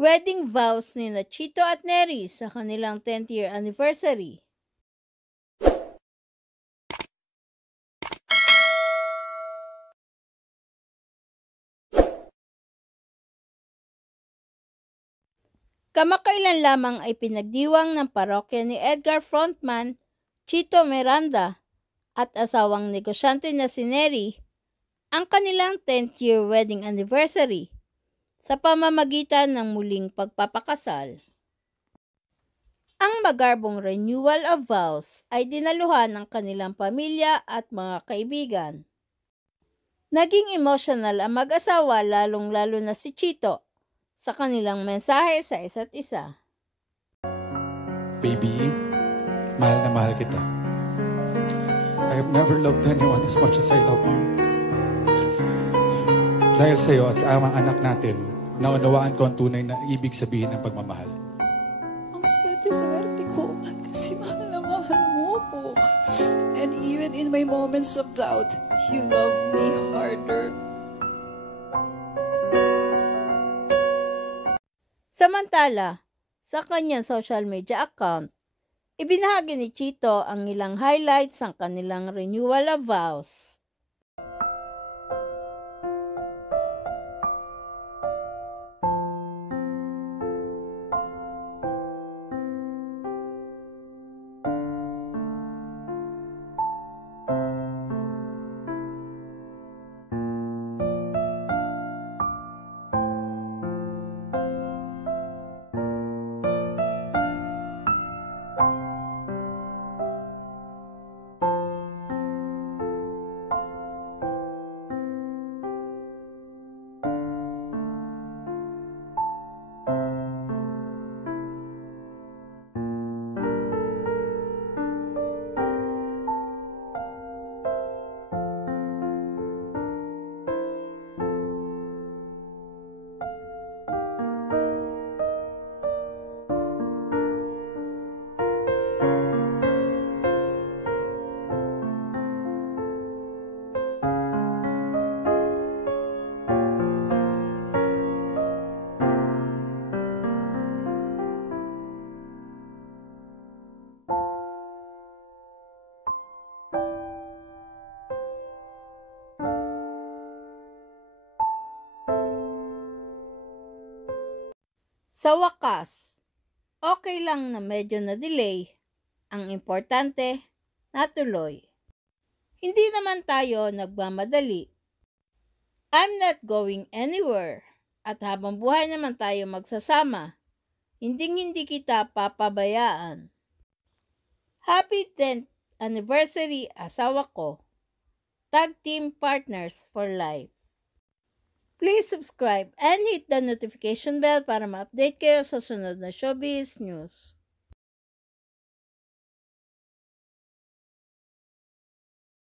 Wedding vows ni Chito at Neri sa kanilang 10th year anniversary. Kamakailan lamang ay pinagdiwang ng parokya ni Edgar frontman Chito Miranda at asawang negosyante na si Neri ang kanilang 10th year wedding anniversary sa pamamagitan ng muling pagpapakasal. Ang magarbong renewal of vows ay dinaluhan ng kanilang pamilya at mga kaibigan. Naging emotional ang mag-asawa lalong-lalo na si Chito sa kanilang mensahe sa isa't isa. Baby, mahal na mahal kita. I have never loved anyone as much as I love you. Dahil sa iyo at sa amang anak natin, naunawaan ko ang tunay na ibig sabihin ng pagmamahal. Ang swerte-swerte ko kasi mahal na mahal mo ko. And even in my moments of doubt, you love me harder. Samantala, sa kanyang social media account, ibinahagi ni Chito ang ilang highlights ng kanilang renewal of vows. Sa wakas, okay lang na medyo na-delay. Ang importante, natuloy. Hindi naman tayo nagmamadali. I'm not going anywhere. At habang buhay naman tayo magsasama, hindi kita papabayaan. Happy 10th anniversary, asawa ko. Tag team partners for life. Please subscribe and hit the notification bell para ma-update kayo sa sunod na showbiz news.